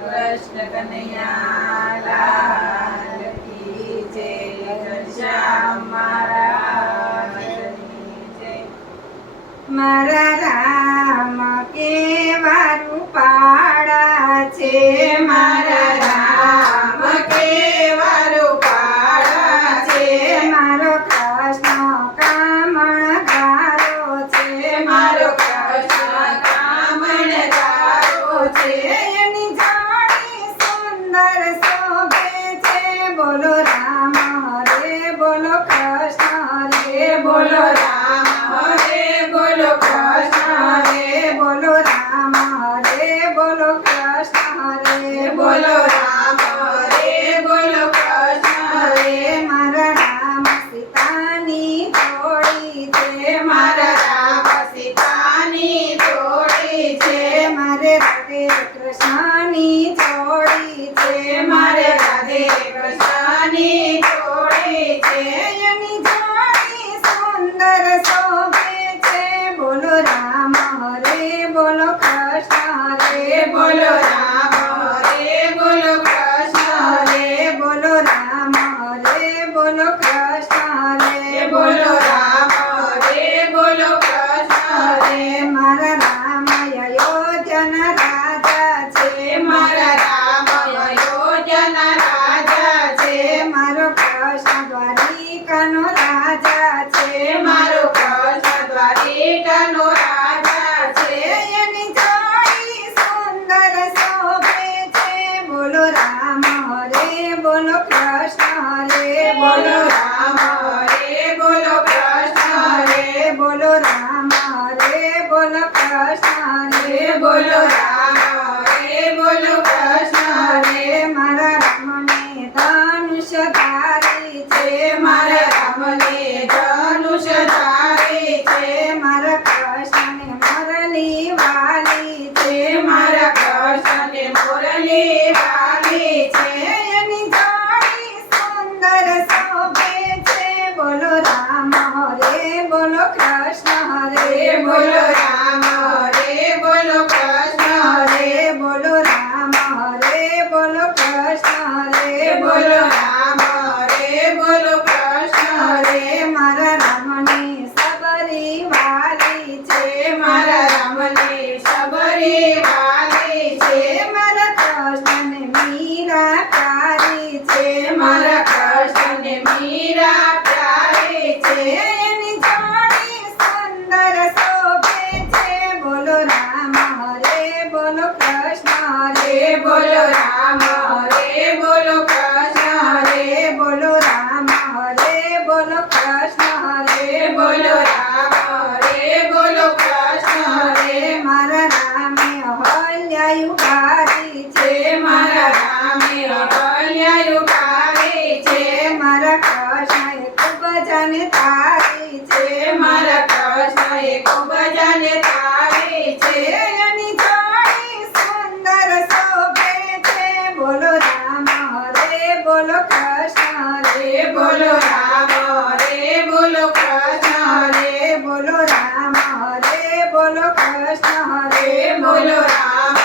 कृष्ण कन्हैया लाल की जय। घनश्याम महाराज की जय। मारा राम केवा रूपाळा छे, मारा राम केवा रूपाळा छे। मारो कृष्ण कामणगारो छे, मारो कृष्ण कामणगारो छे। एनी जाणी सुंदर शोभे छे। बोलो राम रे बोलो कृष्ण रे, बोलो राम रे बोलो कृष्ण रे, बोलो राम रे बोलो कृष्ण रे, बोलो राम रे बोलो कृष्ण रे। मारा राम सीतानी जोड़ी छे, मारा राम सीतानी जोड़ी छे। मारे राधे कृष्णनी जोड़ी छे, मारे राधे कृष्णनी जोड़ी छे। एनी जोड़ी सुंदर शोभे छे। बोलो राम रे बोलो कृष्ण रे, बोलो राम रे बोलो कृष्ण रे, बोलो राम रे बोलो कृष्ण रे, बोलो राम रे बोलो कृष्ण रे। मारा राम अयोध्यन राजा छे, मारा राम अयोध्यन राजा छे। मारो कृष्ण द्वारिकानो राजा छे, मारो कृष्ण द्वारिकानो राजा छे। एनी जोड़ी सुंदर शोभे छे। बोलो राम रे बोलो कृष्ण रे, बोलो राम रे बोलो कृष्ण रे, बोलो राम रे बोलो कृष्ण रे, बोलो राम रे बोलो कृष्ण रे। मारा रामने धनुष धारी छे, मारा रामने धनुष धारी छे। मारा कृष्णने मुरली वाली छे, मारा कृष्णने मुरली वाली छे। एनी जोड़ी सुंदर शोभे छे। बोलो राम रे बोलो कृष्ण रे, बोलो राम रे बोलो कृष्ण रे, बोलो राम रे बोलो कृष्ण रे, बोलो राम रे बोलो कृष्ण रे। मारा रामने सबरी वाली छे, मारा रामने सबरी वाली छे। मारा कृष्णने मीरा प्यारी छे, मारा कृष्णने मीरा प्यारी छे। एनी जोड़ी सुंदर शोभे छे। बोलो राम रे बोलो कृष्ण रे, बोलो राम रे बोलो कृष्ण रे, बोलो राम रे बोलो कृष्ण रे, बोलो राम रे बोलो कृष्ण रे। मारा रामे अहल्यायुगारी छे, मारा रामे अहल्यायुगारी छे। मारा कृष्ण खूब जाने तारी छे, मारा कृष्ण खूब जाने तारी छे। एनी जोड़ी सुंदर शोभे छे। बोलो राम रे बोलो कृष्ण रे, बोलो राम रे बोलो कृष्ण रे, बोलो राम रे बोलो कृष्ण रे, बोलो राम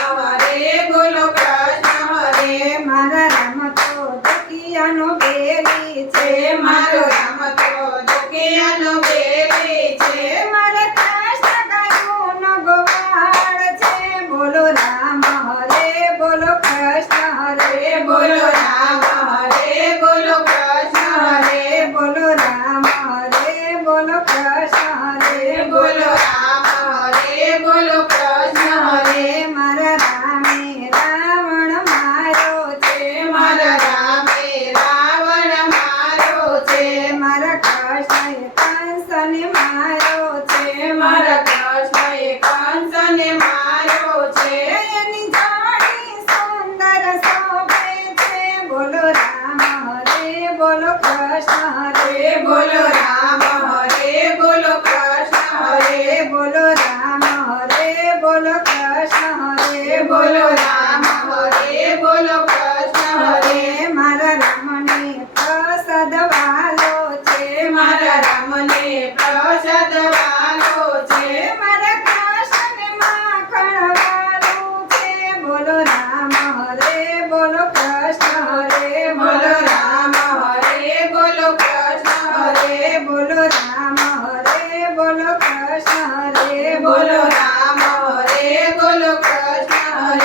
रे बोलो कृष्ण रे। मारा राम तो दुखियानो बेली छे, मारो राम तो दुखियानो बेली छे। मारा कृष्ण गायोनो गोपाळ छे। बोलो राम रे बोलो कृष्ण रे, बोलो राम रे बोलो कृष्ण रे, बोलो राम रे बोलो कृष्ण रे, बोलो राम रे बोलो कृष्ण रे। मारा रामे रावण मारो छे, मारा रामे रावण मारो छे।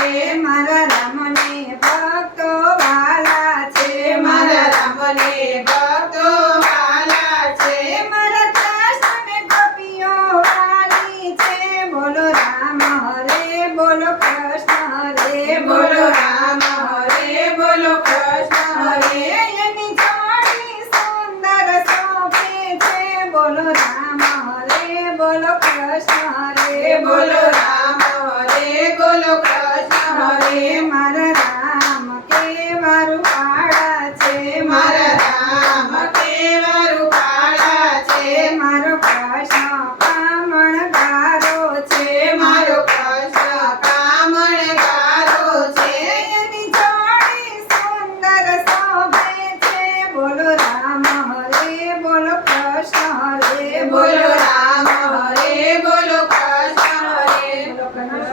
છે મારા રામને ભક્તો વાલા છે મારા રામને ભક્તો વાલા છે મારા કૃષ્ણને ગોપીઓ વાલી છે બોલો રામ હરે બોલો કૃષ્ણ હરે બોલો રામ હરે બોલો કૃષ્ણ હરે એની જોડી સુંદર શોભે છે બોલો રામ હરે બોલો કૃષ્ણ હરે બોલો રામ હરે બોલો કૃષ્ણ હરે મારા રામ કેવા રૂપાળા છે મારા રામ કેવા રૂપાળા છે મારો કૃષ્ણ કામણગારો છે મારો કૃષ્ણ કામણગારો છે એની જોડી સુંદર શોભે છે બોલો રામ હરે બોલો કૃષ્ણ હરે બોલો રામ હરે બોલો કૃષ્ણ હરે બોલો કૃષ્ણ